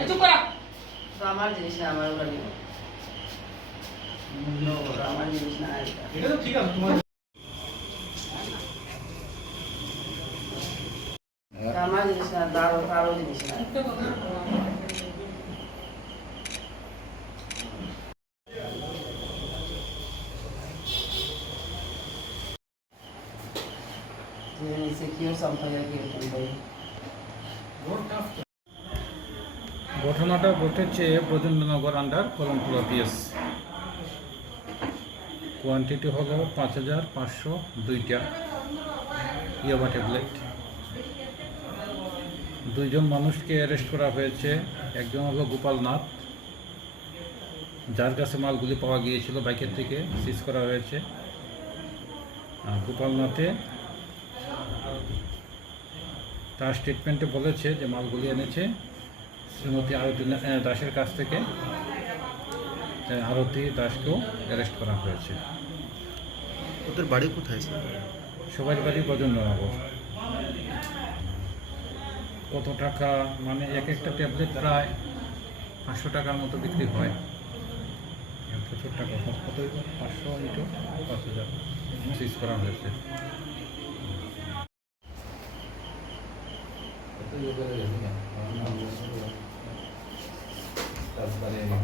এই চুপ করা তো আমার জিনিস না আমার ওটা নিব No, ওটা আমার জিনিস না এটা। এটা তো ঠিক আছে তোমার এটা আমার জিনিস না তারও তারও জিনিস না সিকিউর সম্পর্কে কি বলবো ঘটনাটা ঘটেছে Brajendranagar under Kalampura PS quantity হলো পাঁচ হাজার পাঁচশো দুইটা ইয়াবা ট্যাবলেট দুইজন মানুষকে অ্যারেস্ট করা হয়েছে। একজন হলো গোপাল নাথ। যার কাছে মালগুলি পাওয়া গিয়েছিল বাইকের থেকে সিজ করা হয়েছে। আর গোপাল নাথে তার স্টেটমেন্টে বলেছে যে মালগুলি এনেছে। শ্রীমতী আরতি দাসের কাছ থেকে আরতি দাসকেও অ্যারেস্ট করা হয়েছে। ওদের বাড়ি কোথায় সবার বাড়ি প্রজন্মনগর কত টাকা মানে এক একটা ট্যাবলেট প্রায় পাঁচশো টাকার মতো বিক্রি হয়। প্রচুর টাকা কত- পাঁচশো ইন্টু পাঁচ হাজার। সিজ করা হয়েছে. 助かりま。